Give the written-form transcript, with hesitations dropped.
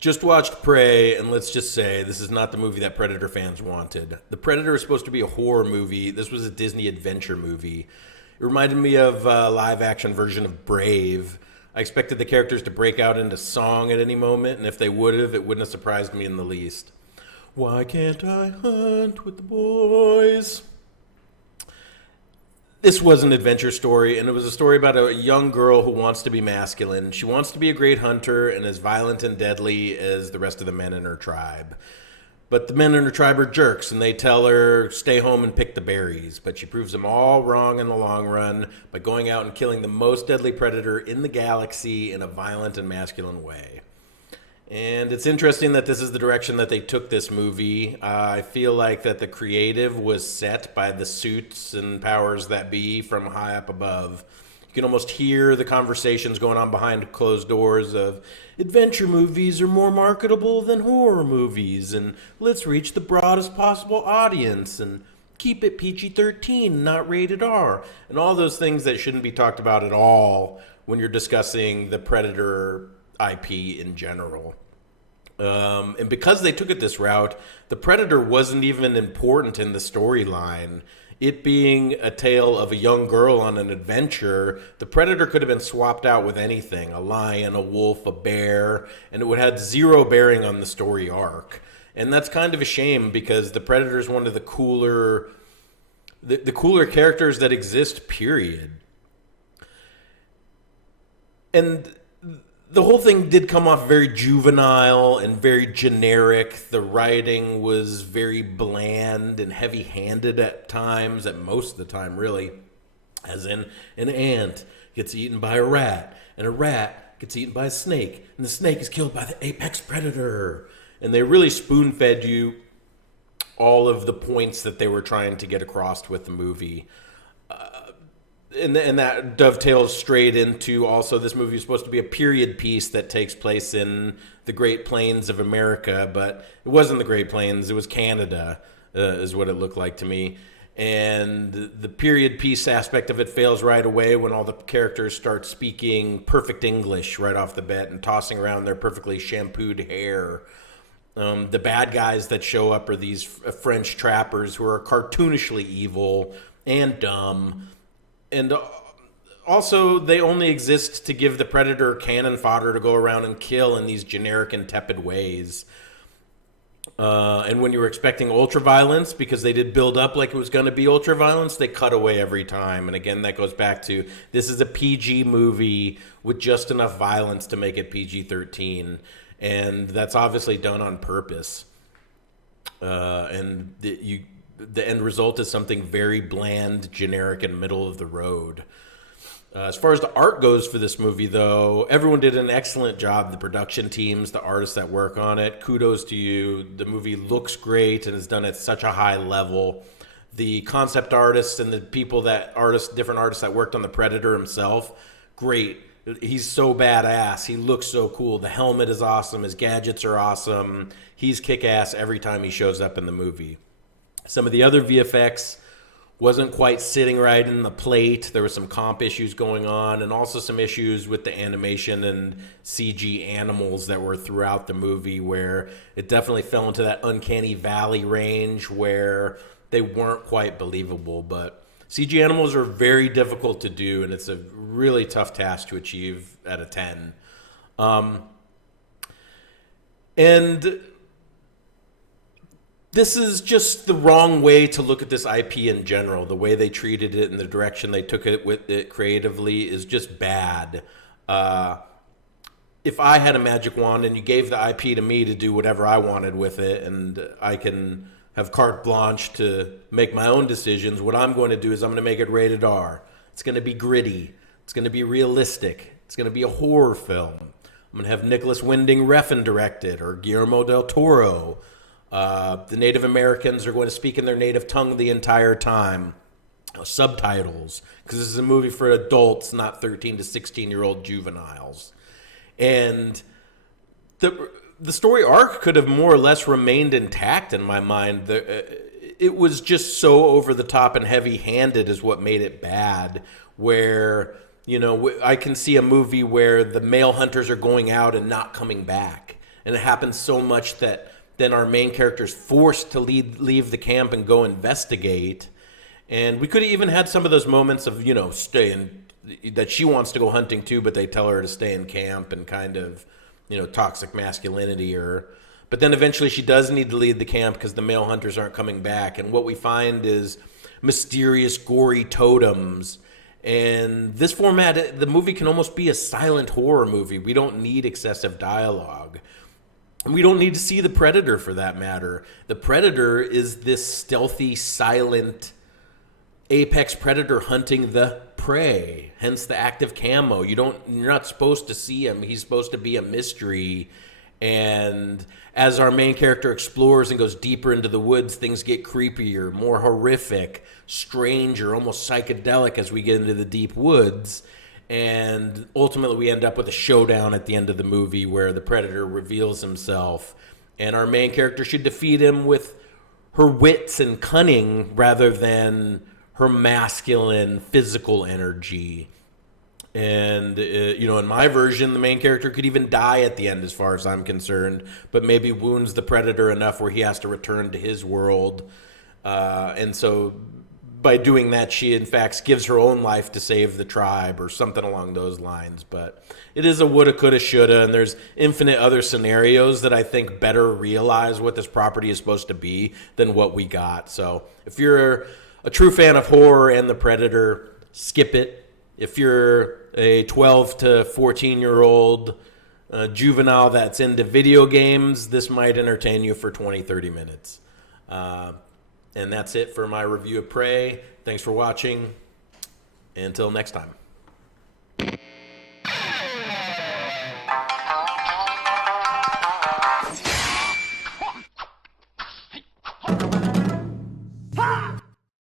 Just watched Prey, and let's just say this is not the movie that Predator fans wanted. The Predator is supposed to be a horror movie. This was a Disney adventure movie. It reminded me of a live-action version of Brave. I expected the characters to break out into song at any moment, and if they would have, it wouldn't have surprised me in the least. Why can't I hunt with the boys? This was an adventure story, and it was a story about a young girl who wants to be masculine. She wants to be a great hunter and as violent and deadly as the rest of the men in her tribe. But the men in her tribe are jerks, and they tell her, stay home and pick the berries. But she proves them all wrong in the long run by going out and killing the most deadly predator in the galaxy in a violent and masculine way. And it's interesting that this is the direction that they took this movie. I feel like that the creative was set by the suits and powers that be from high up above. You can almost hear the conversations going on behind closed doors of adventure movies are more marketable than horror movies, and let's reach the broadest possible audience, and keep it PG-13, not rated R, and all those things that shouldn't be talked about at all when you're discussing the Predator IP in general. And because they took it this route, the Predator wasn't even important in the storyline. It being a tale of a young girl on an adventure, the Predator could have been swapped out with anything, a lion, a wolf, a bear, and it would have had zero bearing on the story arc. And that's kind of a shame because the Predator is one of the cooler characters that exist, period. And the whole thing did come off very juvenile and very generic. The writing was very bland and heavy-handed at times, at most of the time, really. As in, an ant gets eaten by a rat, and a rat gets eaten by a snake, and the snake is killed by the apex predator. And they really spoon-fed you all of the points that they were trying to get across with the movie. And that dovetails straight into also this movie is supposed to be a period piece that takes place in the Great Plains of America, but it wasn't the Great Plains, it was Canada, is what it looked like to me. And the period piece aspect of it fails right away when all the characters start speaking perfect English right off the bat and tossing around their perfectly shampooed hair. The bad guys that show up are these French trappers who are cartoonishly evil and dumb. And also, they only exist to give the Predator cannon fodder to go around and kill in these generic and tepid ways. And when you were expecting ultraviolence, because they did build up like it was going to be ultraviolence, they cut away every time. And again, that goes back to, this is a PG movie with just enough violence to make it PG-13. And that's obviously done on purpose. The end result is something very bland, generic, and middle of the road. As far as the art goes for this movie, though, everyone did an excellent job. The production teams, the artists that work on it, kudos to you. The movie looks great and is done at such a high level. The concept artists and the different artists that worked on the Predator himself, great. He's so badass. He looks so cool. The helmet is awesome. His gadgets are awesome. He's kick-ass every time he shows up in the movie. Some of the other VFX wasn't quite sitting right in the plate. There were some comp issues going on and also some issues with the animation and CG animals that were throughout the movie where it definitely fell into that uncanny valley range where they weren't quite believable. But CG animals are very difficult to do, and it's a really tough task to achieve at a 10. And this is just the wrong way to look at this IP in general. The way they treated it and the direction they took it with it creatively is just bad. If I had a magic wand and you gave the IP to me to do whatever I wanted with it, and I can have carte blanche to make my own decisions, what I'm going to do is I'm going to make it rated R. It's going to be gritty. It's going to be realistic. It's going to be a horror film. I'm going to have Nicholas Winding Refn direct it, or Guillermo del Toro. The Native Americans are going to speak in their native tongue the entire time. Subtitles, because this is a movie for adults, not 13 to 16-year-old juveniles. And the story arc could have more or less remained intact in my mind. It was just so over the top and heavy-handed is what made it bad, where, you know, I can see a movie where the male hunters are going out and not coming back. And it happens so much that then our main character is forced to leave the camp and go investigate. And we could have even had some of those moments of, staying, that she wants to go hunting too, but they tell her to stay in camp, and kind of, toxic masculinity. But then eventually she does need to leave the camp because the male hunters aren't coming back. And what we find is mysterious, gory totems. And this format, the movie can almost be a silent horror movie. We don't need excessive dialogue. And we don't need to see the predator for that matter. The predator is this stealthy, silent apex predator hunting the prey, hence the active camo. You're not supposed to see him. He's supposed to be a mystery. And as our main character explores and goes deeper into the woods, things get creepier, more horrific, stranger, almost psychedelic as we get into the deep woods. And ultimately we end up with a showdown at the end of the movie where the predator reveals himself. And our main character should defeat him with her wits and cunning rather than her masculine physical energy. And, in my version, the main character could even die at the end as far as I'm concerned, but maybe wounds the predator enough where he has to return to his world. And so by doing that, she, in fact, gives her own life to save the tribe or something along those lines. But it is a woulda, coulda, shoulda, and there's infinite other scenarios that I think better realize what this property is supposed to be than what we got. So if you're a true fan of horror and the Predator, skip it. If you're a 12 to 14-year-old juvenile that's into video games, this might entertain you for 20, 30 minutes. And that's it for my review of Prey. Thanks for watching. Until next time.